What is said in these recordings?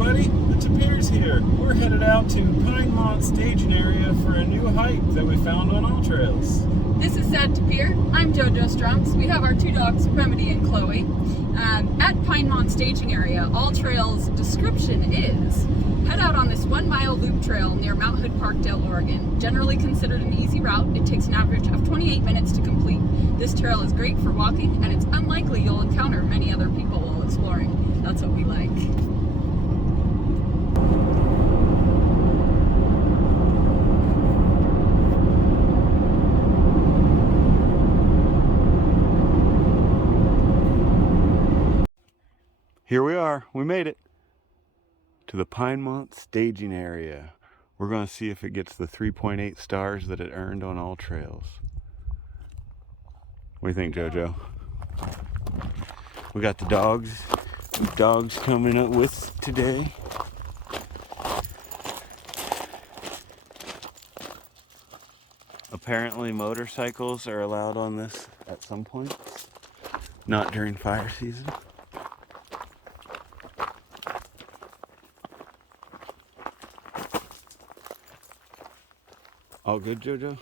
everybody, the Tapirs here. We're headed out to Pinemount Staging Area for a new hike that we found on All Trails. This is Sad Tapir. I'm JoJo Strumps. We have our two dogs, Remedy and Chloe. At Pinemount Staging Area, All Trails description is head out on this 1 mile loop trail near Mount Hood, Parkdale, Oregon. Generally considered an easy route, it takes an average of 28 minutes to complete. This trail is great for walking, and it's unlikely you'll encounter many other people while exploring. That's what we like. Here we are. We made it to the Pinemount Staging Area. We're going to see if it gets the 3.8 stars that it earned on All Trails. What do you think, JoJo? We got the dogs. Dogs coming up with today. Apparently motorcycles are allowed on this at some point. Not during fire season. All good, JoJo?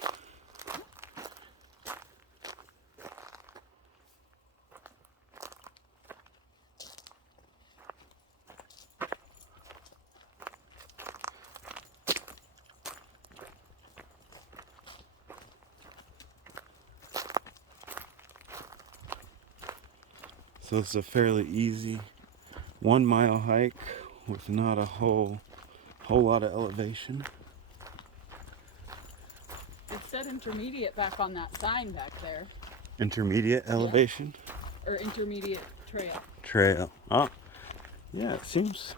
So it's a fairly easy 1 mile hike with not a whole lot of elevation. It said intermediate back on that sign back there. Intermediate elevation? Or intermediate trail. Trail. Oh, yeah, it seems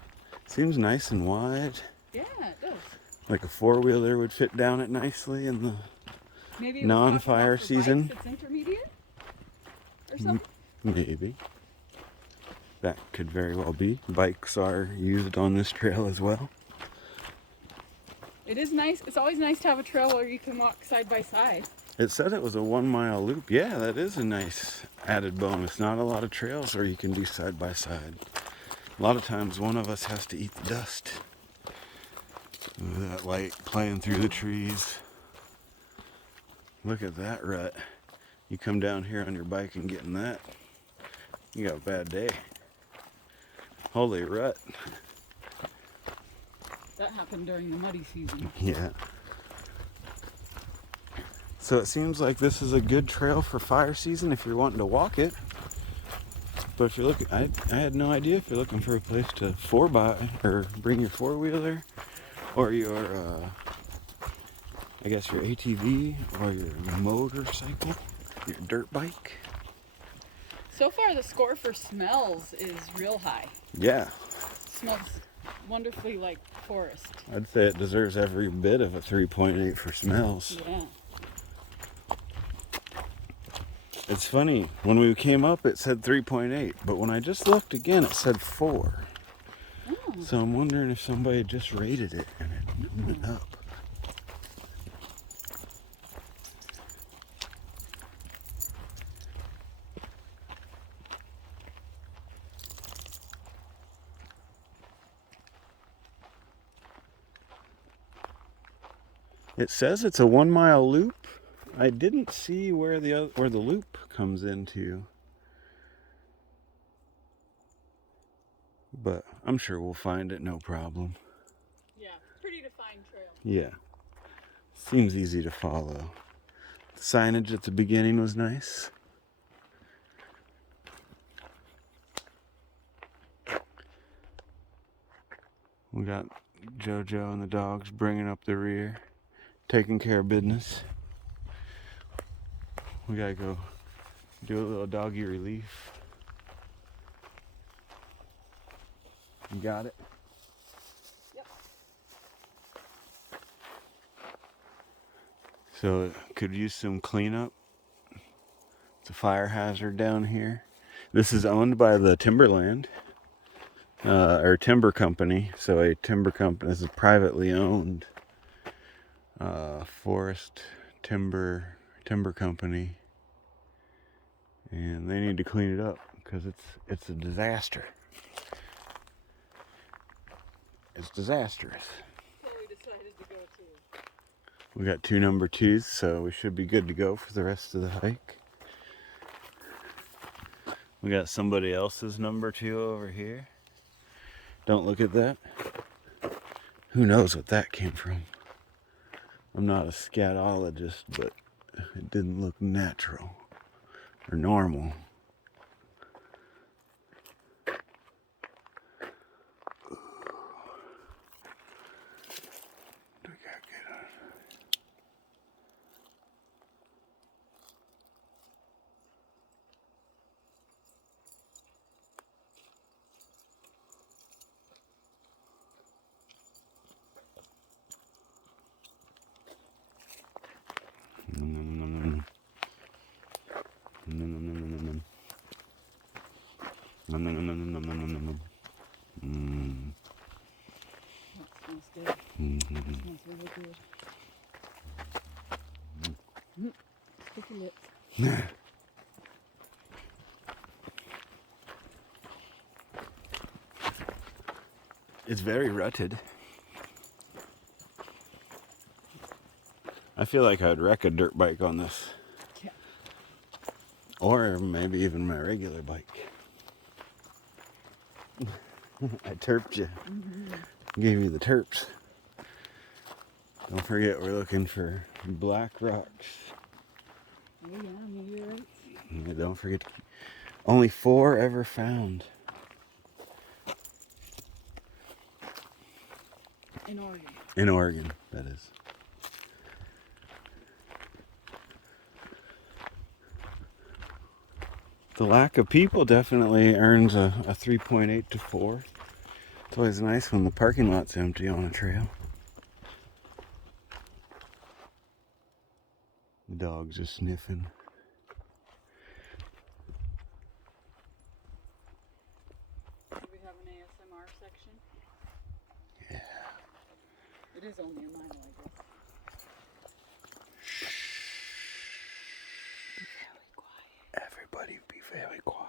nice and wide. Yeah, it does. Like a four-wheeler would fit down it nicely in the Maybe non-fire season. Bikes, it's intermediate or something. Maybe. That could very well be. Bikes are used on this trail as well. It is nice. It's always nice to have a trail where you can walk side by side. It said it was a 1 mile loop. Yeah, that is a nice added bonus. Not a lot of trails where you can do side by side. A lot of times one of us has to eat the dust. That light playing through the trees. Look at that rut. You come down here on your bike and getting that, you got a bad day. Holy rut. That happened during the muddy season. Yeah. So it seems like this is a good trail for fire season if you're wanting to walk it. But if you're looking, I had no idea if you're looking for a place to 4x or bring your four-wheeler or your, I guess your ATV or your motorcycle, your dirt bike. So far the score for smells is real high. Yeah. Smells wonderfully like forest. I'd say it deserves every bit of a 3.8 for smells. Yeah. It's funny, when we came up it said 3.8, but when I just looked again it said 4. Oh. So I'm wondering if somebody just rated it and it went up. It says it's a 1 mile loop. I didn't see where the loop comes into, but I'm sure we'll find it, no problem. Yeah, pretty defined trail. Yeah, seems easy to follow. The signage at the beginning was nice. We got JoJo and the dogs bringing up the rear, taking care of business. We gotta go do a little doggy relief. You got it? Yep. So it could use some cleanup. It's a fire hazard down here. This is owned by the timberland, or timber company. So a timber company, this is privately owned forest timber company. And they need to clean it up because it's a disaster. is disastrous. So we decided to go to. We got 2 number 2s, so we should be good to go for the rest of the hike. We got somebody else's number 2 over here. Don't look at that. Who knows what that came from? I'm not a scatologist, but it didn't look natural or normal. That smells good. That smells really good. Sticky lips. It's very rutted. I feel like I'd wreck a dirt bike on this. Yeah. Or maybe even my regular bike. I terped you. Gave you the terps. Don't forget we're looking for black rocks. Oh yeah, meteorites. And don't forget, only 4 ever found. In Oregon. In Oregon, that is. The lack of people definitely earns a 3.8 to 4. It's always nice when the parking lot's empty on a trail. The dog's just sniffing. Do we have an ASMR section? Yeah. It is only a mile, I guess. Be very quiet. Everybody be very quiet.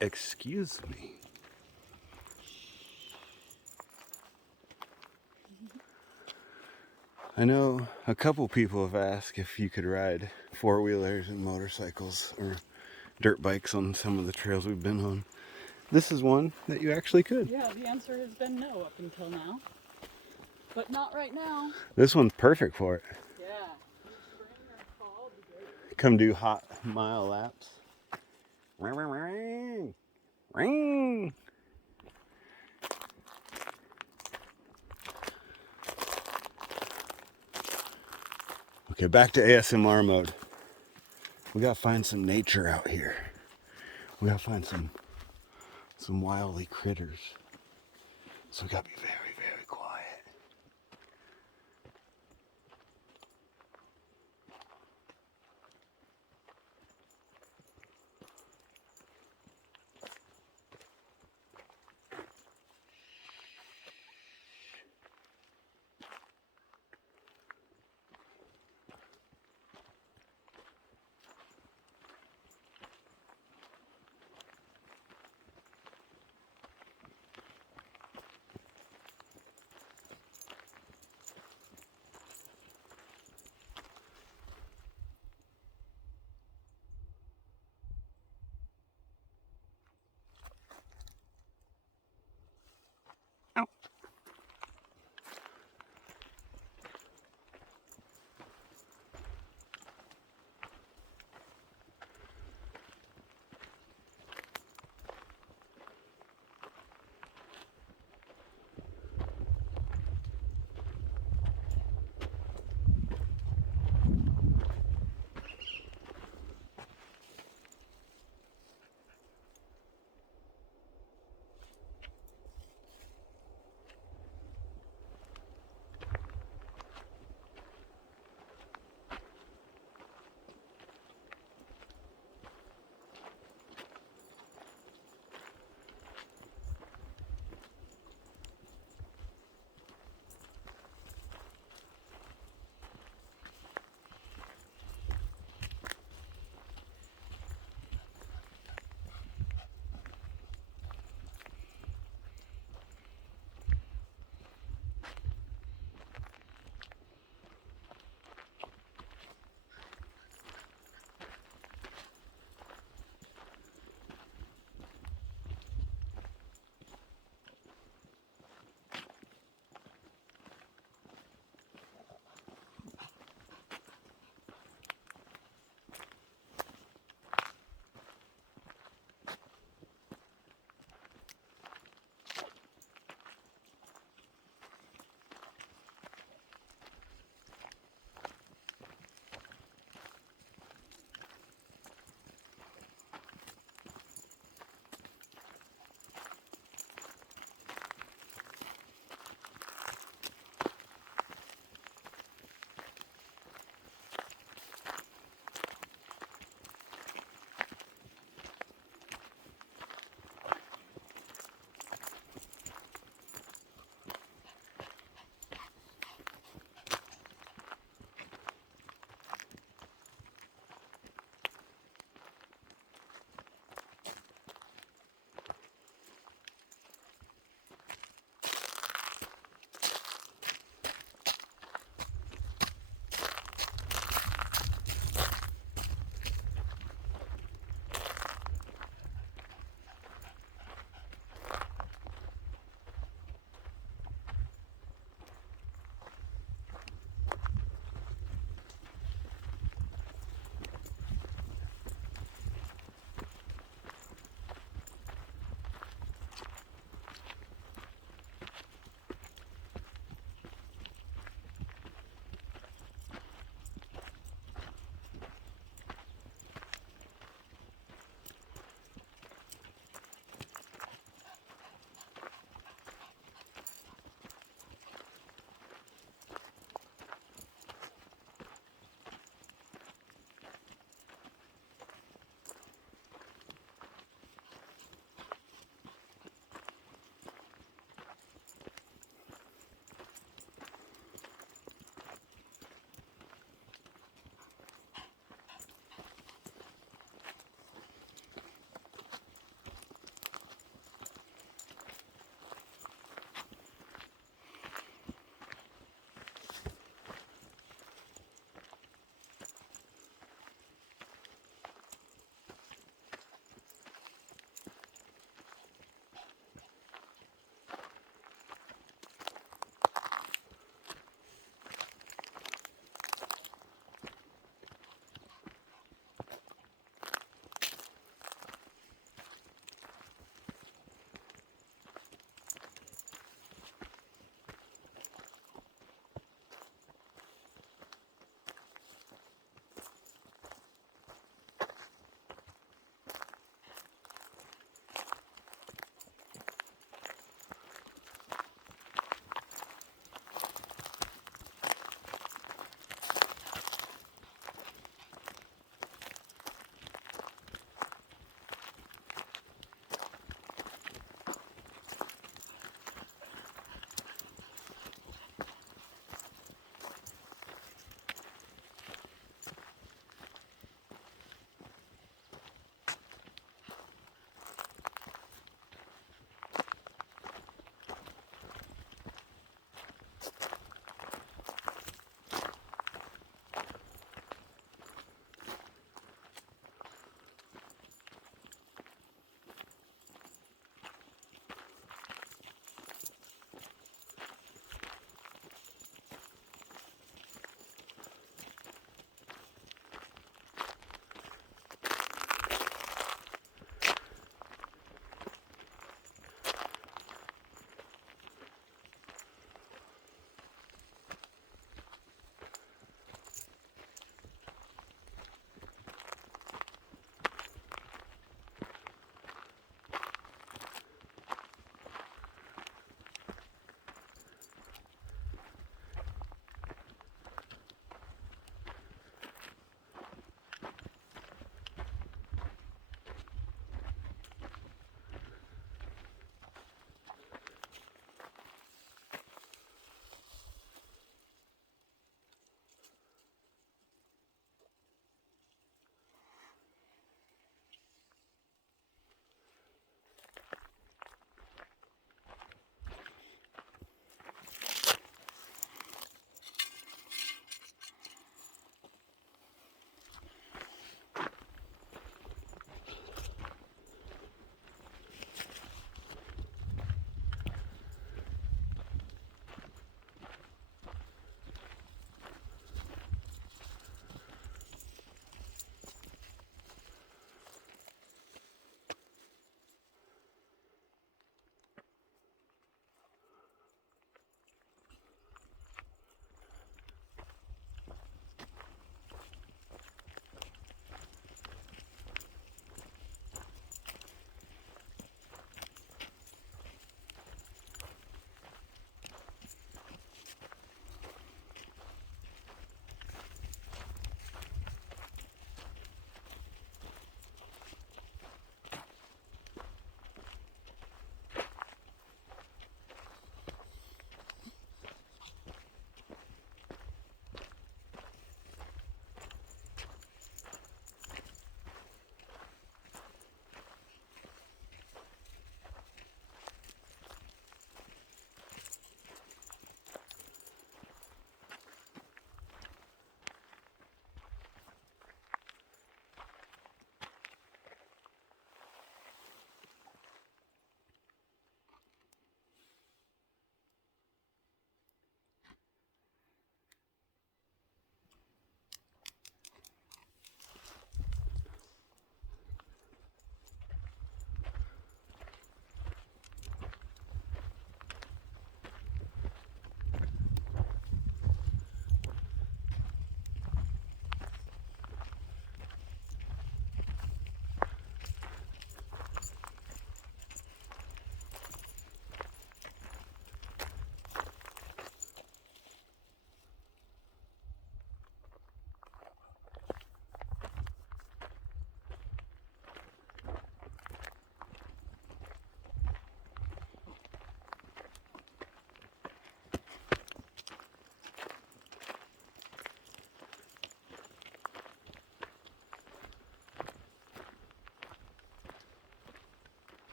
Excuse me. I know a couple people have asked if you could ride four-wheelers and motorcycles or dirt bikes on some of the trails we've been on. This is one that you actually could. Yeah, the answer has been no up until now. But not right now. This one's perfect for it. Yeah. Spring or fall would be great. Come do hot mile laps. Ring, ring, ring, ring. Okay, back to ASMR mode. We gotta find some nature out here. We gotta find some wily critters. So we gotta be very, very quiet.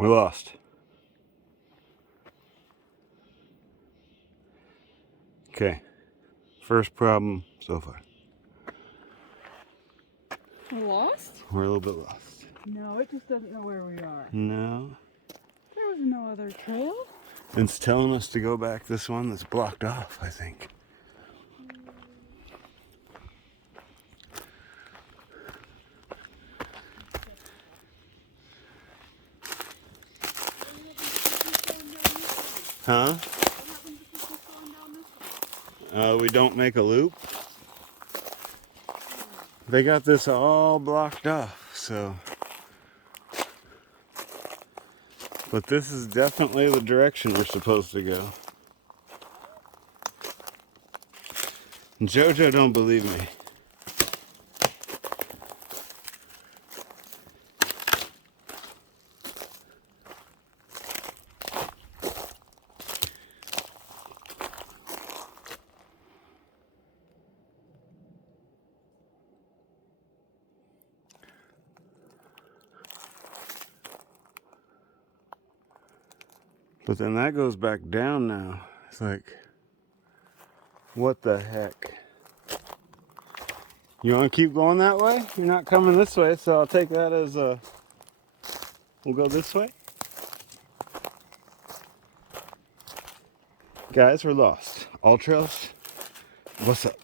We're lost. Okay. First problem so far. We're lost? We're a little bit lost. No, it just doesn't know where we are. No. There was no other trail. It's telling us to go back this one that's blocked off, I think. Huh? We don't make a loop. They got this all blocked off, so. But this is definitely the direction we're supposed to go. Jojo don't believe me. But then that goes back down now. It's like, what the heck? You want to keep going that way? You're not coming this way, so I'll take that as a... We'll go this way. Guys, we're lost. All trails, what's up?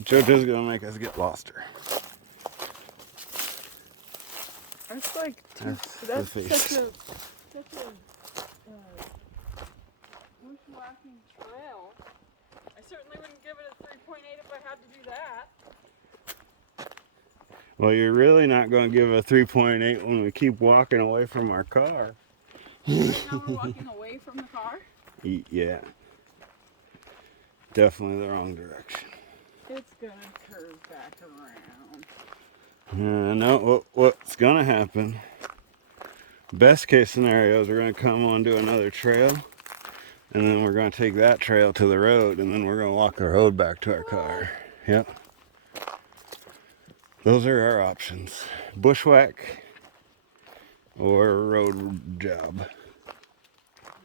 JoJo's gonna make us get loster. That's like That's that's the such face. a bushwhacking trail. I certainly wouldn't give it a 3.8 if I had to do that. Well, you're really not gonna give a 3.8 when we keep walking away from our car. Right now we're walking away from the car. Yeah. Definitely the wrong direction. It's gonna curve back around. No, what's gonna happen? Best case scenario is we're gonna come onto another trail, and then we're gonna take that trail to the road, and then we're gonna walk the road back to our car. Yep. Those are our options: bushwhack or road job.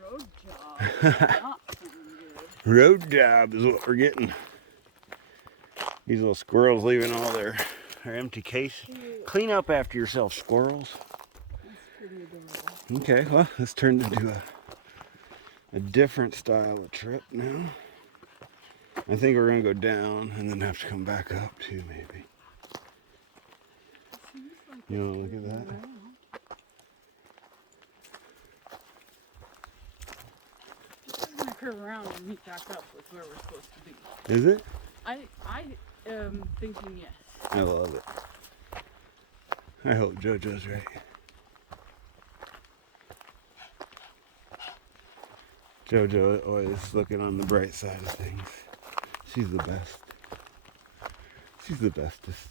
Road job. Not sounding good. Road job is what we're getting. These little squirrels leaving all their empty case. Clean up after yourself, squirrels. That's pretty adorable. Okay, well, this turned into a different style of trip now. I think we're gonna go down and then have to come back up too, maybe. You wanna look at that? It's gonna curve around and meet back up with where we're supposed to be. Is it? I am thinking yes. I love it. I hope JoJo's right. JoJo always looking on the bright side of things. She's the best. She's the bestest.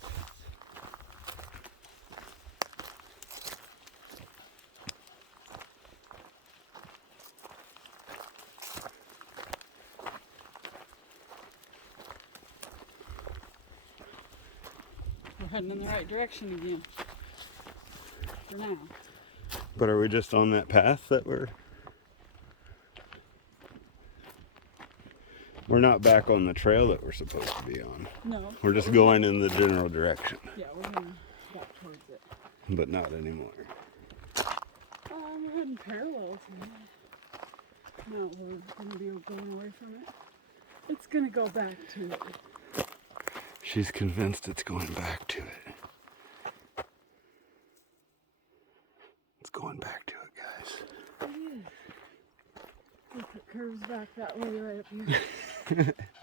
We're heading in the right direction again. For now. But are we just on that path that we're not back on the trail that we're supposed to be on? No. We're just going in the general direction, Yeah, we're going back towards it. but not anymore. We're heading parallel to it. No, we're gonna be going away from it. It's gonna go back to it. She's convinced it's going back to it. It's going back to it, guys. It is. Look, it curves back that way right up here.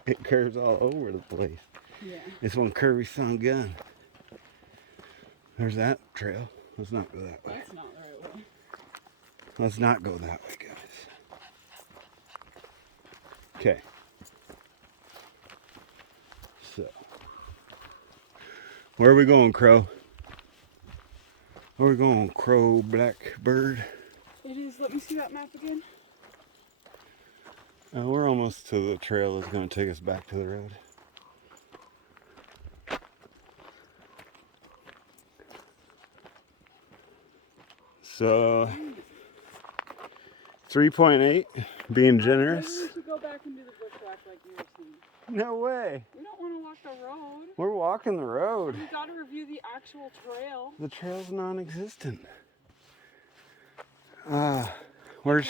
It curves all over the place. Yeah. It's one curvy son gun. There's that trail. Let's not go that way. That's not the right way. Let's not go that way, guys. Okay. So, where are we going, Crow? Where are we going, Crow, Blackbird? It is. Let me see that map again. We're almost to the trail that's going to take us back to the road. So 3.8, being generous. Maybe we should go back and do the bushwhack like you were saying. No way. We don't want to walk the road. We're walking the road. We got to review the actual trail. The trail's non-existent. Where's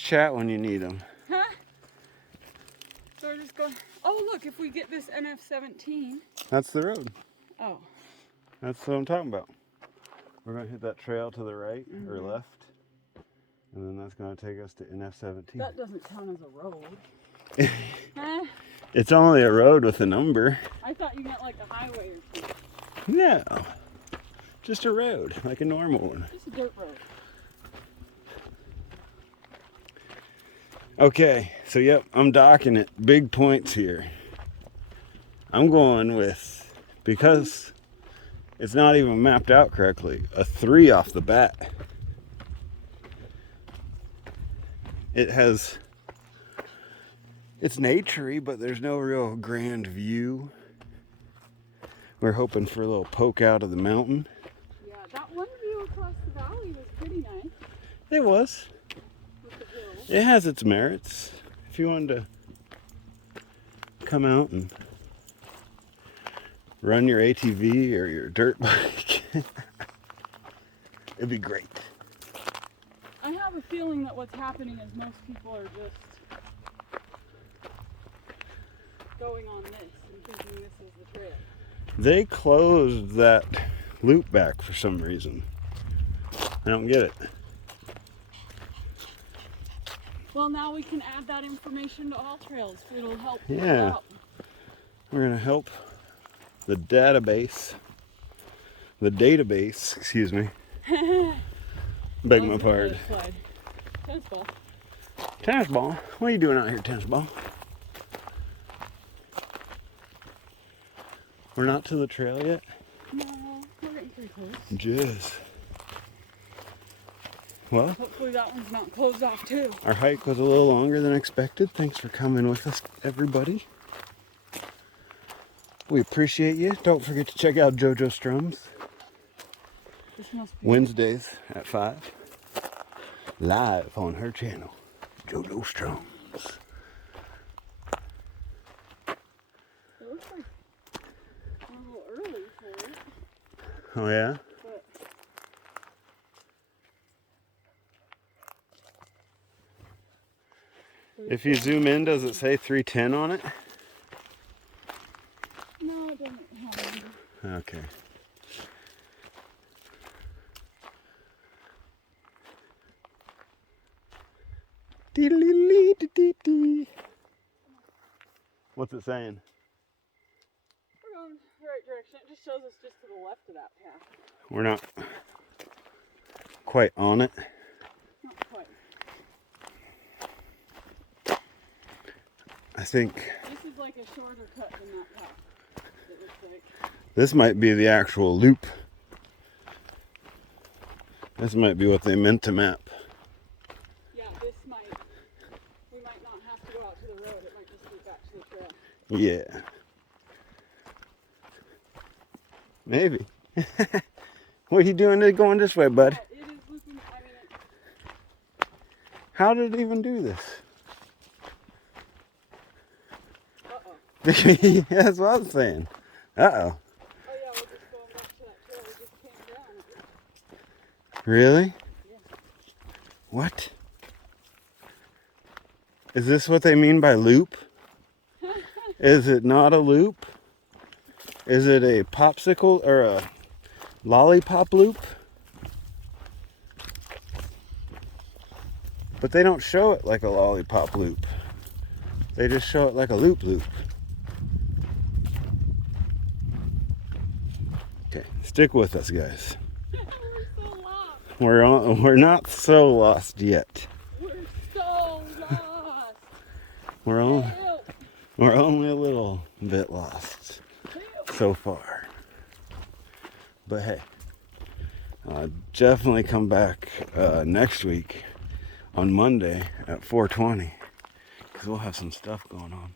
Chat when you need him? Huh? So we're just going. Oh, look, if we get this NF-17. That's the road. Oh. That's what I'm talking about. We're going to hit that trail to the right or left. And then that's going to take us to NF-17. That doesn't count as a road. Huh? It's only a road with a number. I thought you meant like a highway or something. No. Just a road, like a normal one. Just a dirt road. Okay, so yep, I'm docking it. Big points here. I'm going with, because it's not even mapped out correctly, a 3 off the bat. It's naturey, but there's no real grand view. We're hoping for a little poke out of the mountain. Yeah, that one view across the valley was pretty nice. It was. With the hills. It has its merits. If you wanted to come out and run your ATV or your dirt bike, it'd be great. I have a feeling that what's happening is most people are just going on this and thinking this is the trail. They closed that loop back for some reason. I don't get it. Well, now we can add that information to all trails. It'll help. Yeah. We're going to help the database, excuse me. Beg my pardon. Tennis ball. Tennis ball? What are you doing out here, tennis ball? We're not to the trail yet? No, we're getting pretty close. Jizz. Well, Hopefully that one's not closed off too. our hike was a little longer than expected. Thanks for coming with us, everybody. We appreciate you. Don't forget to check out JoJo Strums. This must be Wednesdays at 5. Live on her channel, JoJo Strums. It looks like we're a little early for it. Oh yeah? But If you zoom in, does it say 310 on it? no, it doesn't have any. Okay. What's it saying? We're going the right direction. It just shows us just to the left of that path. We're not quite on it. Not quite. I think This is like a shorter cut than that path. It looks like. this might be the actual loop. This might be what they meant to map. Yeah, we might not have to go out to the road. It might just be back to the trail. Yeah. Maybe. What are you doing going this way, bud? Yeah, it is looking, How did it even do this? uh-oh. That's what I was saying. Uh-oh. Oh yeah, we're just going back to that trail we just came down. Really? Yeah. What? Is this what they mean by loop? Is it not a loop? Is it a popsicle or a lollipop loop? But they don't show it like a lollipop loop. They just show it like a loop loop. Okay, stick with us, guys. We're so lost. We're not so lost yet. We're so lost. We're only Help. we're only a little bit lost Help. so far. But hey, definitely come back next week on Monday at 4:20 because we'll have some stuff going on.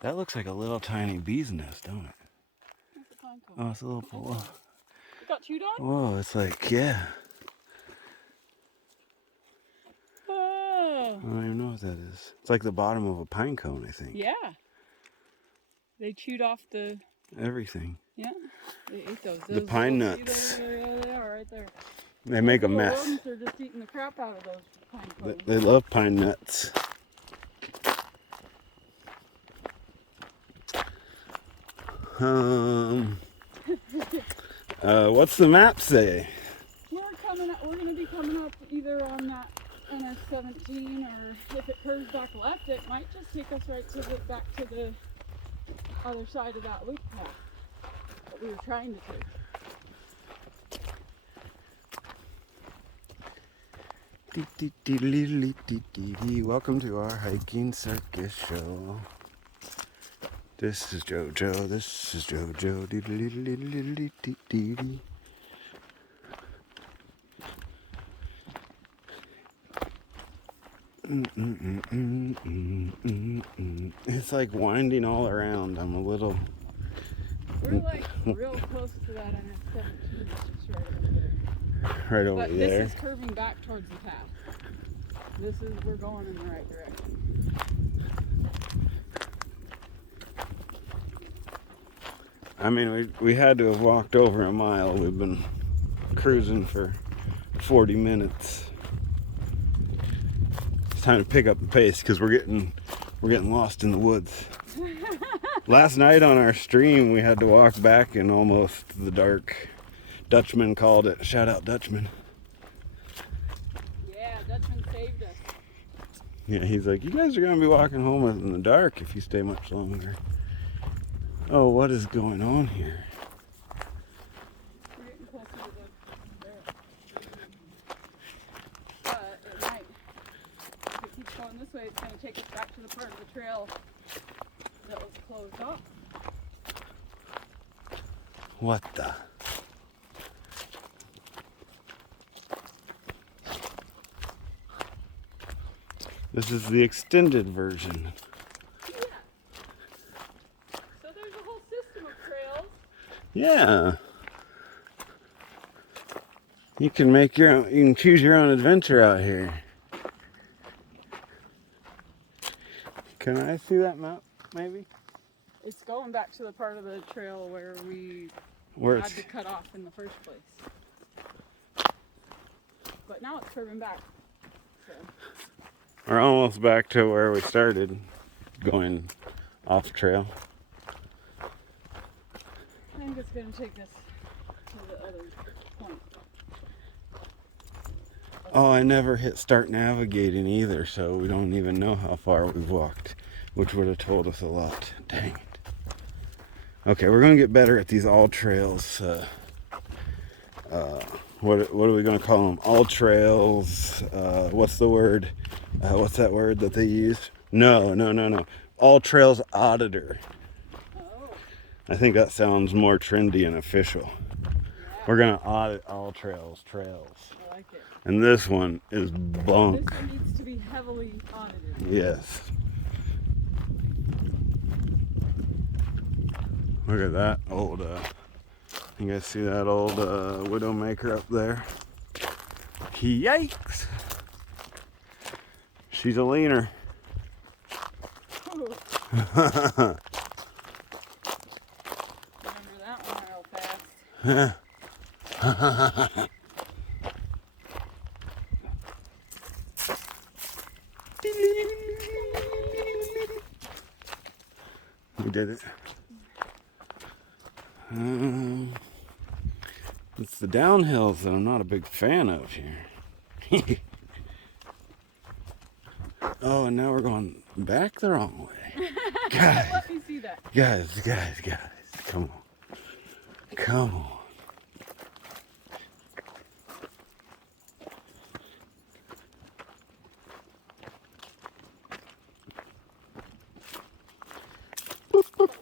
That looks like a little tiny bee's nest, don't it? That's a pine cone. Oh, it's a little. Whoa, It got chewed on? whoa, it's like, yeah. don't even know what that is. It's like the bottom of a pine cone, I think. Yeah. They chewed off the... Everything. Yeah. They ate those. The pine see, nuts. there they are right there. They make a Those little mess. rodents are just eating the crap out of those pine cones. They love pine nuts. What's the map say? We're going to be coming up either on that NS17, or if it curves back left, it might just take us right to back to the other side of that loop path that we were trying to take. Welcome to our hiking circus show. This is JoJo. This is JoJo. It's like winding all around. I'm a little. We're like real close to that NS17, just right over there. Right over but there. This is curving back towards the path. We're going in the right direction. I mean, we had to have walked over a mile. We've been cruising for 40 minutes. It's time to pick up the pace because we're getting lost in the woods. Last night on our stream, we had to walk back in almost the dark. Dutchman called it. Shout out Dutchman. Yeah, Dutchman saved us. Yeah, he's like, you guys are going to be walking home in the dark if you stay much longer. Oh, what is going on here? We're getting closer to there. But it might, if it keeps going this way, it's going to take us back to the part of the trail that was closed off. What the? This is the extended version. Yeah. So there's a whole system of trails. Yeah. You can make your own, you can choose your own adventure out here. Can I see that map, maybe? It's going back to the part of the trail where we had to cut off in the first place. But now it's curving back. So. We're almost back to where we started, going off trail. I think it's going to take us to the other point. Oh, I never hit start navigating either, so we don't even know how far we've walked, which would have told us a lot. Dang it. Okay, we're going to get better at these all trails. What are we going to call them? All trails. What's the word? What's that word that they use? No. All trails auditor. Oh. I think that sounds more trendy and official. Yeah. We're going to audit all trails. I like it. And this one is bunk. This one needs to be heavily audited. Yes. Look at that old, you guys see that old Widowmaker up there? Yikes! She's a leaner. Ooh. Remember that one real fast. We did it. It's the downhills that I'm not a big fan of here. Oh, and now we're going back the wrong way. Guys, Let me see that. guys, come on.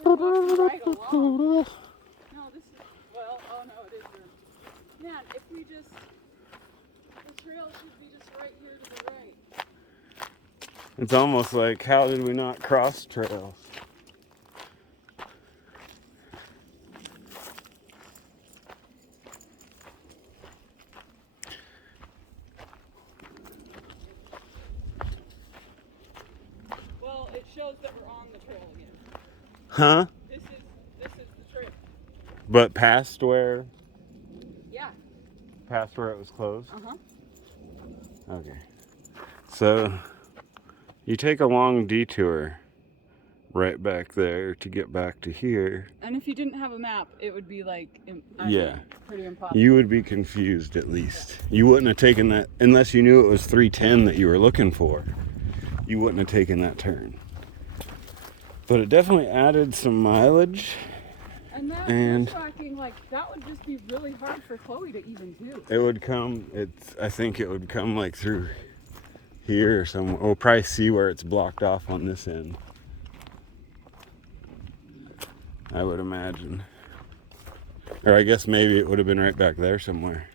Right along. No, this is, well, oh no, it is the, man, if we just, the trail should be just right here to the right. It's almost like, how did we not cross trails? trails that were on the trail again. Huh? This is the trail. But past where Yeah. it was closed? Uh-huh. Okay. So you take a long detour right back there to get back to here. And if you didn't have a map, it would be like, pretty impossible. You would be confused at least. Yeah. You wouldn't have taken that, unless you knew it was 310 that you were looking for. You wouldn't have taken that turn. But it definitely added some mileage. And that bushwhacking, like, that would just be really hard for Chloe to even do. It would come, I think it would come like through here or somewhere. We'll probably see where it's blocked off on this end. I would imagine. Or I guess maybe it would have been right back there somewhere.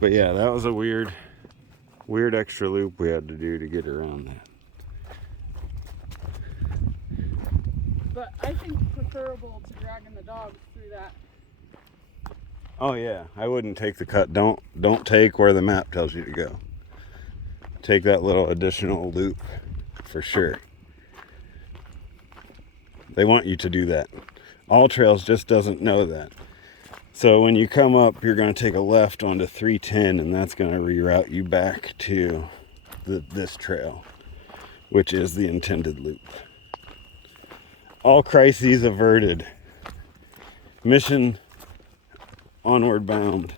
But yeah, that was a weird extra loop we had to do to get around that. But I think preferable to dragging the dogs through that. Oh yeah, I wouldn't take the cut. Don't take where the map tells you to go. Take that little additional loop for sure. They want you to do that. All Trails just doesn't know that. So when you come up, you're going to take a left onto 310, and that's going to reroute you back to this trail, which is the intended loop. All crises averted. Mission onward bound.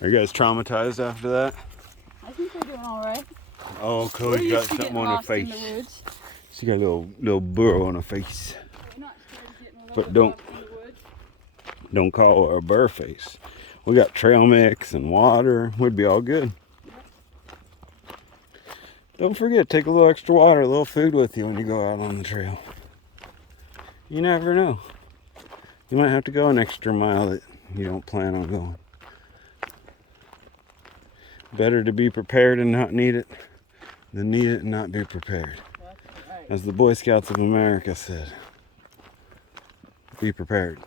Are you guys traumatized after that? I think we're doing all right. Oh, Chloe's got something on her face. She got a little burr on her face. We're not scared of getting a little But bit lost in the woods. don't call her a burr face. We got trail mix and water. We'd be all good. Yep. Don't forget, take a little extra water, a little food with you when you go out on the trail. You never know. You might have to go an extra mile that you don't plan on going. Better to be prepared and not need it than need it and not be prepared. That's right. As the Boy Scouts of America said, be prepared.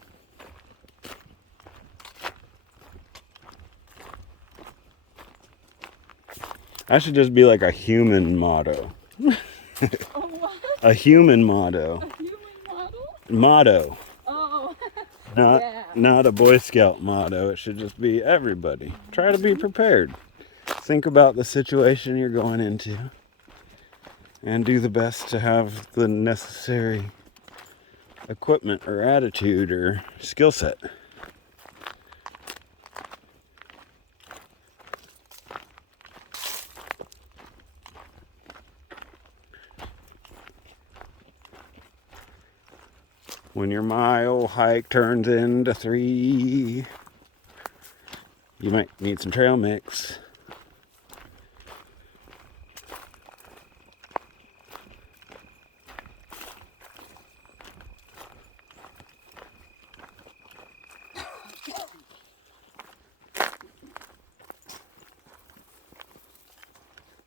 I should just be like a human motto. Oh, what? A human motto. A human model? Motto. Oh. Not a Boy Scout motto. It should just be everybody. Try to be prepared. Think about the situation you're going into and do the best to have the necessary equipment or attitude or skill set. When your mile hike turns into 3, you might need some trail mix.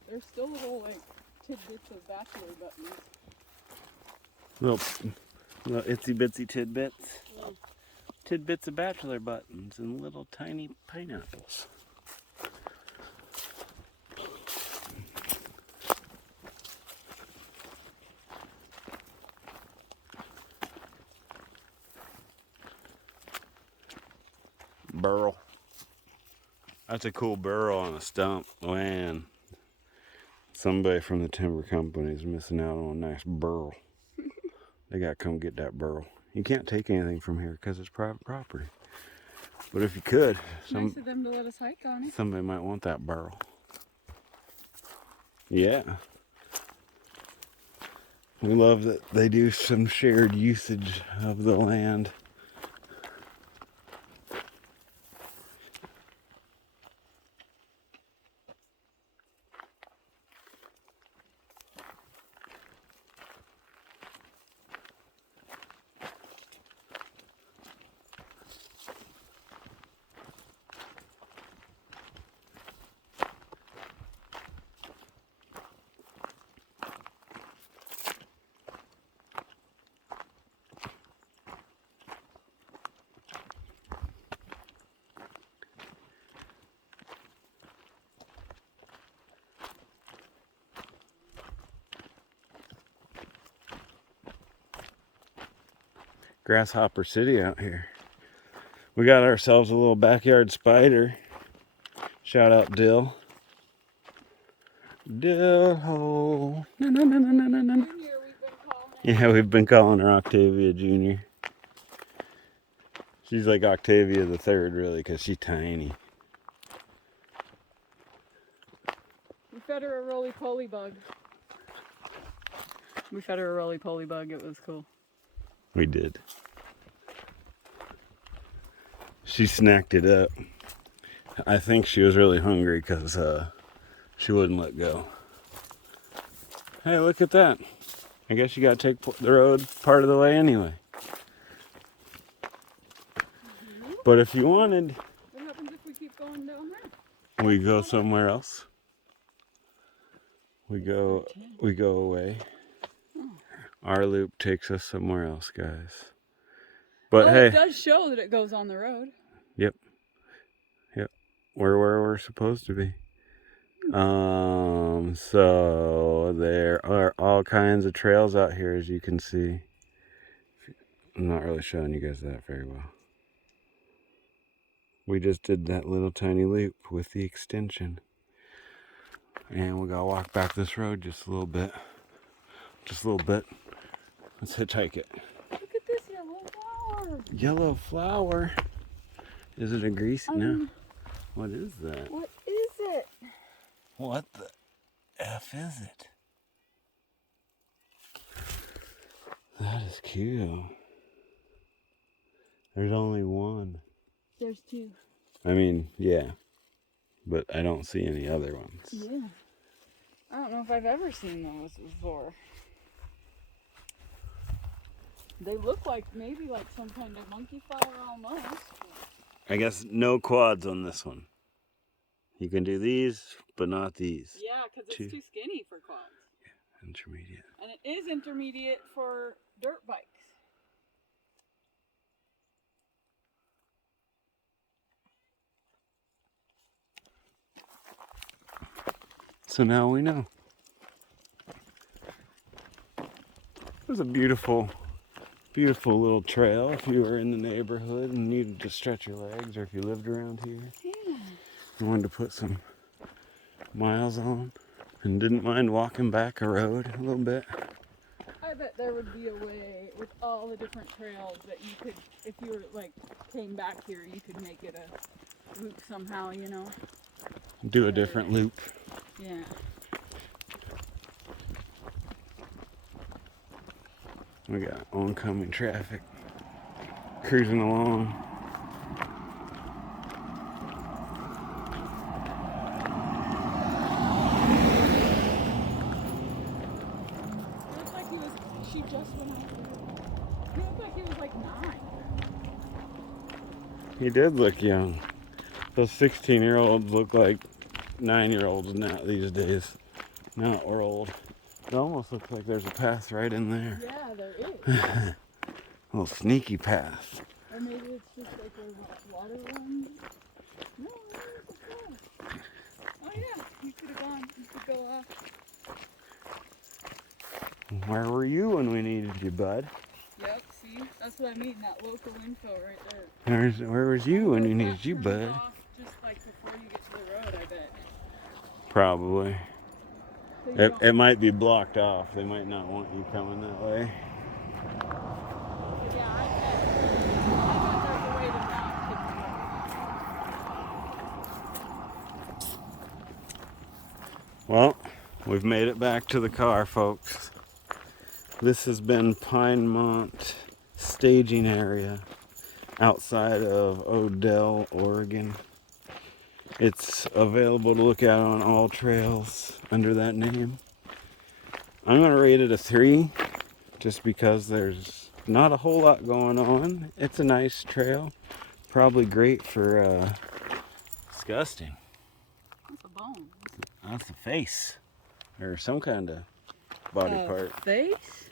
There's still little, like, tidbits of bachelor buttons. Little itsy bitsy tidbits. Yeah. Tidbits of bachelor buttons and little tiny pineapples. Burl. That's a cool burl on a stump. Man, somebody from the timber company is missing out on a nice burl. They got to come get that burl. You can't take anything from here because it's private property. But if you could, Nice of them to let us hike on it. somebody might want that burl. Yeah. We love that they do some shared usage of the land. Grasshopper City out here. We got ourselves a little backyard spider. Shout out Dill. Dill hole. No, no, no, no, no, no, no. Yeah, we've been calling her Octavia Jr. She's like Octavia the Third, really, because she's tiny. We fed her a roly-poly bug. It was cool. We did. She snacked it up. I think she was really hungry because she wouldn't let go. Hey, look at that. I guess you got to take the road part of the way anyway. But if you wanted, what happens if we keep going down there? we go somewhere else. We go away. Our loop takes us somewhere else, guys. But hey, it does show that it goes on the road. Yep. Where we're supposed to be. So there are all kinds of trails out here, as you can see. I'm not really showing you guys that very well. We just did that little tiny loop with the extension. And we gotta walk back this road just a little bit. Let's hitchhike it. Look at this yellow flower. Yellow flower? Is it a grease? No. What is that? What is it? What the F is it? That is cute. There's only one. There's two. I mean, yeah. But I don't see any other ones. Yeah. I don't know if I've ever seen those before. They look like maybe like some kind of monkey flower almost. I guess no quads on this one. You can do these, but not these. Yeah, because it's too skinny for quads. Yeah, intermediate. And it is intermediate for dirt bikes. So now we know. It was a beautiful little trail if you were in the neighborhood and needed to stretch your legs, or if you lived around here. Yeah. You wanted to put some miles on and didn't mind walking back a road a little bit. I bet there would be a way with all the different trails that you could, if you were like came back here, you could make it a loop somehow, you know. Do a different loop. Yeah. We got oncoming traffic cruising along. It looked like she just went out there. He looked like he was like 9. He did look young. Those 16-year-olds look like 9-year-olds now these days. Now we're old. It almost looks like there's a path right in there. Yeah, there is. A little sneaky path. Or maybe it's just like a water one. No, there's a path. Oh yeah, you could have gone. You could go off. Where were you when we needed you, bud? Yep, see? That's what I mean, that local info right there. Where was you when we needed you, bud? Off just like before you get to the road, I bet. Probably. So It might be blocked off. They might not want you coming that way. yeah, I bet there's a way to not hit the road. Well, we've made it back to the car, folks. This has been Pinemount Staging Area outside of Odell, Oregon. It's available to look at on all trails under that name. I'm going to rate it a 3 just because there's not a whole lot going on. It's a nice trail. Probably great for disgusting. That's a bone. That's the face. Or some kind of body part. Face?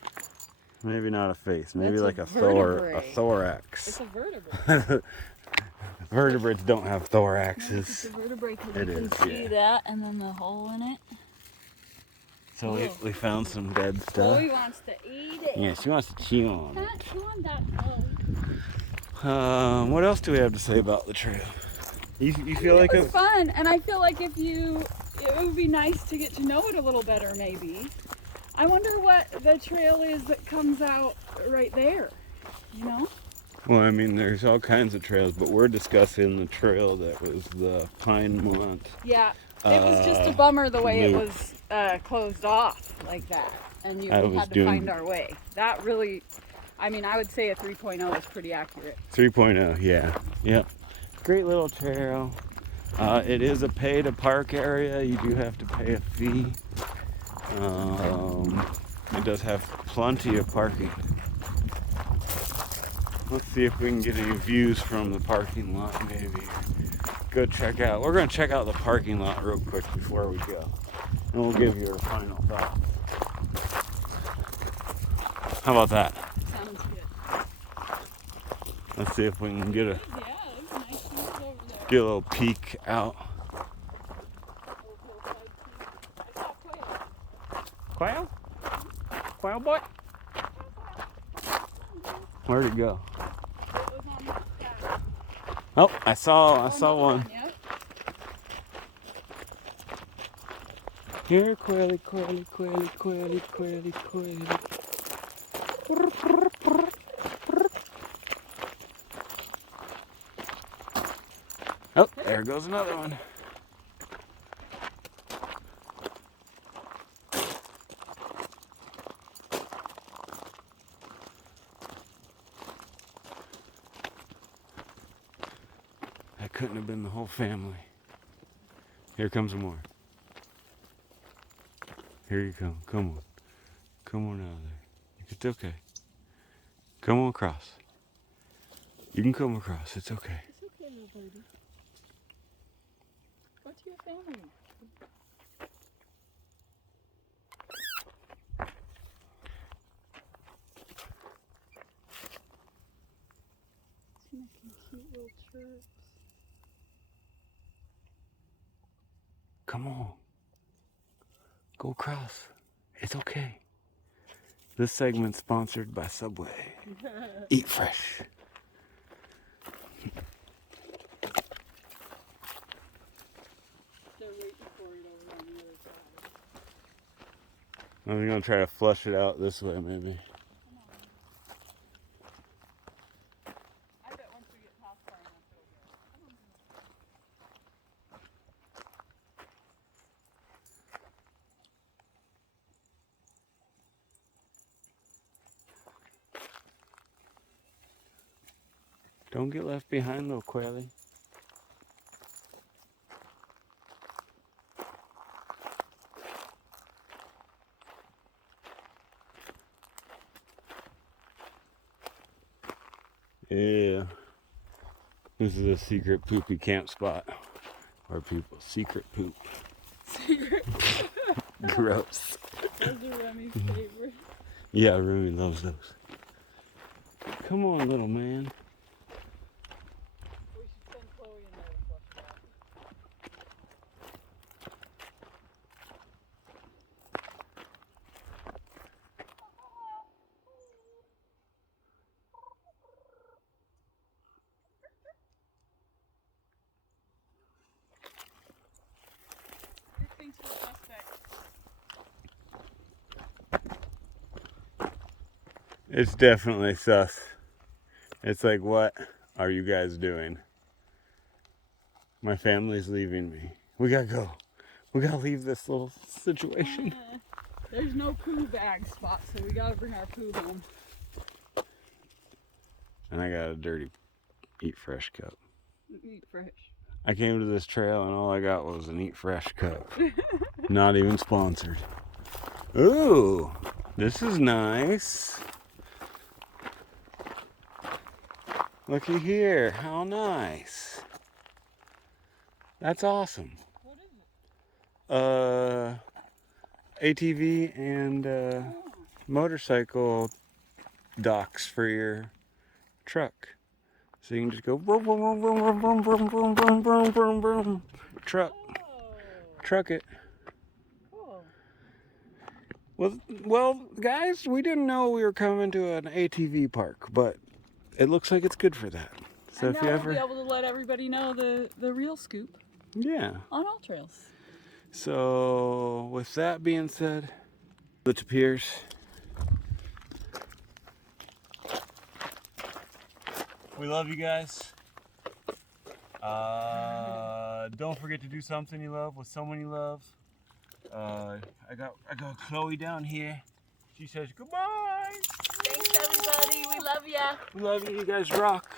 Maybe not a face. Maybe That's like a a vertebrae. thorax. It's a vertebrae. Vertebrates don't have thoraxes. It's a vertebrae because It you is, can see yeah. that and then the hole in it. So Cool. we found some dead stuff. Chloe wants to eat it. Yeah, she wants to chew on Not it. chew on that, Chloe. What else do we have to say about the trail? You feel like It was fun, and I feel like it would be nice to get to know it a little better, maybe. I wonder what the trail is that comes out right there, you know? Well, I mean, there's all kinds of trails, but we're discussing the trail that was the Pinemount. Yeah, it was just a bummer the way loop. it was closed off like that, and we was had to doing- find our way. That really, I mean, I would say a 3.0 is pretty accurate. 3.0, yeah. Yep. Great little trail. It is a pay to park area. You do have to pay a fee. It does have plenty of parking. Let's see if we can get any views from the parking lot, maybe. Go check out. We're going to check out the parking lot real quick before we go. And we'll give you our final thoughts. How about that? Sounds good. Let's see if we can get a Yeah, it's nice views over there. get a little peek out. I saw quail. Quail? Quail boy? Where'd it go? It was on that path. Oh, I saw Another one. Yep. Here, quaily, quaily, quaily, quaily, quaily, quaily. Oh, there goes another one. That couldn't have been the whole family. Here comes more. Here you come. Come on. Come on out of there. It's okay. Come on across. You can come across. It's okay. It's okay, little baby. What's your family? It's making cute little chirps. Come on. Go across. It's okay. This segment's sponsored by Subway. Eat fresh. They're waiting for it over on the other side. I'm gonna try to flush it out this way, maybe. I bet once we get past far enough, it'll go. Come on. Don't get left behind, little quaily. Yeah. This is a secret poopy camp spot where people secret poop. Secret. Gross. Those are Remy's favorite. Yeah, Remy loves those. Come on, little man. We should send Chloe in there to flush it out. Who thinks we're suspects? It's definitely sus. It's like, what are you guys doing? My family's leaving me. We gotta go. We gotta leave this little situation. There's no poo bag spot, so we gotta bring our poo home. And I got a dirty Eat Fresh cup. Eat fresh. I came to this trail and all I got was an Eat Fresh cup. Not even sponsored. Ooh, this is nice. Looky here, how nice. That's awesome. What is it? ATV and motorcycle docks for your truck. So you can just go boom, boom, boom, boom, boom, boom, boom, boom, boom, boom, boom. Truck. Oh, Truck it. cool. Well, guys, we didn't know we were coming to an ATV park, but it looks like it's good for that. So And if now you we'll ever, be able to let everybody know the real scoop yeah. on all trails. So with that being said, the Pierce. We love you guys. Don't forget to do something you love with someone you love. I got Chloe down here. She says goodbye. Thanks everybody. We love ya. We love you. You guys rock.